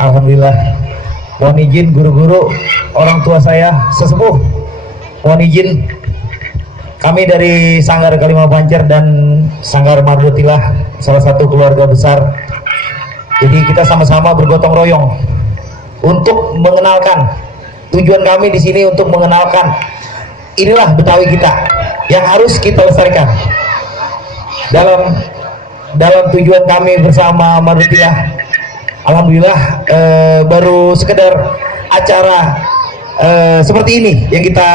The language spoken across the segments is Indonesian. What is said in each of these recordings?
Alhamdulillah. Mohon izin guru-guru, orang tua saya sesepuh. Mohon izin kami dari Sanggar Kalimah Pancer dan Sanggar Mardotilah, salah satu keluarga besar. Jadi kita sama-sama bergotong royong untuk mengenalkan. Tujuan kami di sini untuk mengenalkan inilah Betawi kita yang harus kita lestarikan. Dalam tujuan kami bersama Mardotilah, alhamdulillah baru sekedar acara seperti ini yang kita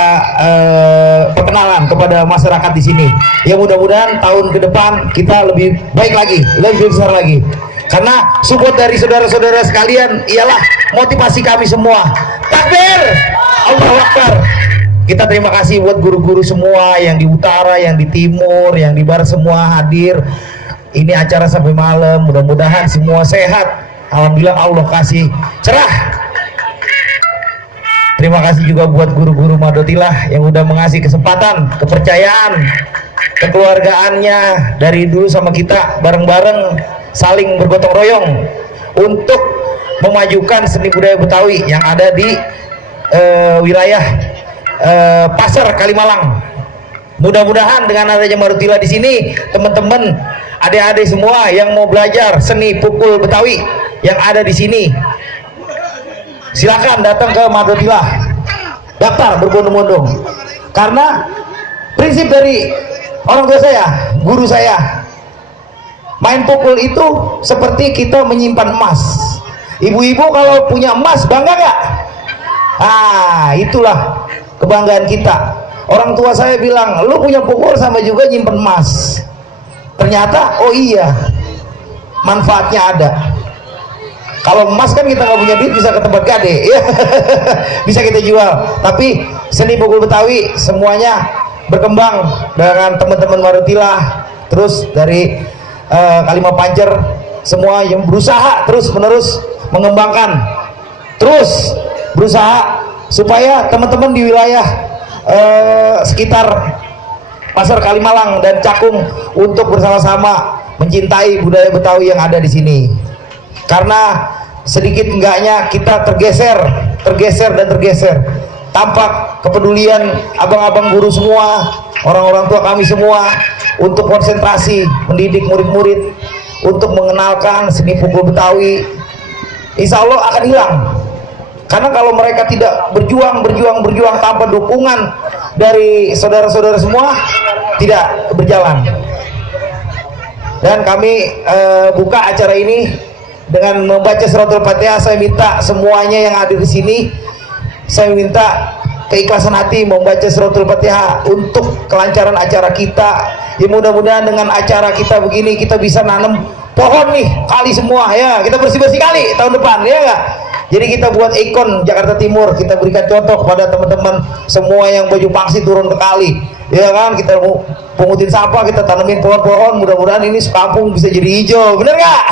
perkenalan kepada masyarakat di sini. Ya mudah-mudahan tahun ke depan kita lebih baik lagi, lebih besar lagi. Karena support dari saudara-saudara sekalian ialah motivasi kami semua. Takbir, Allahu Akbar. Kita terima kasih buat guru-guru semua yang di utara, yang di timur, yang di barat semua hadir. Ini acara sampai malam, mudah-mudahan semua sehat. Alhamdulillah Allah kasih cerah. Terima kasih juga buat guru-guru Mardotilah yang udah mengasih kesempatan, kepercayaan, kekeluargaannya dari dulu sama kita bareng-bareng saling bergotong royong untuk memajukan seni budaya Betawi yang ada di wilayah Pasar Kalimalang. Mudah-mudahan dengan adanya Mardotilah di sini, teman-teman, adik-adik semua yang mau belajar seni pukul Betawi yang ada di sini, silakan datang ke Mardotilah, daftar berbondong-bondong. Karena prinsip dari orang tua saya, guru saya, main pukul itu seperti kita menyimpan emas. Ibu-ibu kalau punya emas bangga nggak? Itulah kebanggaan kita. Orang tua saya bilang, lu punya pukul sama juga nyimpen emas. Ternyata, oh iya, manfaatnya ada. Kalau emas kan kita nggak punya duit, bisa ke tempat gade, ya. Bisa kita jual. Tapi seni pukul Betawi semuanya berkembang dengan teman-teman Mardotilah, terus dari Kalimah Pancer, semua yang berusaha terus-menerus mengembangkan, terus berusaha supaya teman-teman di wilayah sekitar Pasar Kalimalang dan Cakung untuk bersama-sama mencintai budaya Betawi yang ada di sini. Karena sedikit enggaknya kita tergeser. Tampak kepedulian abang-abang guru semua, orang-orang tua kami semua untuk konsentrasi mendidik murid-murid untuk mengenalkan seni pukul Betawi. Insya Allah akan hilang. Karena kalau mereka tidak berjuang tanpa dukungan dari saudara-saudara semua, tidak berjalan. Dan kami buka acara ini dengan membaca suratul Fatihah. Saya minta semuanya yang hadir di sini, saya minta keikhlasan hati membaca suratul Fatihah untuk kelancaran acara kita. Ya mudah-mudahan dengan acara kita begini kita bisa nanam pohon nih, kali semua ya. Kita bersih-bersih kali tahun depan, ya enggak? Jadi kita buat ikon Jakarta Timur, kita berikan contoh kepada teman-teman semua yang baju pangsi turun ke kali, ya kan? Kita mau pungutin sampah, kita tanemin pohon-pohon, mudah-mudahan ini sekampung bisa jadi hijau, bener nggak?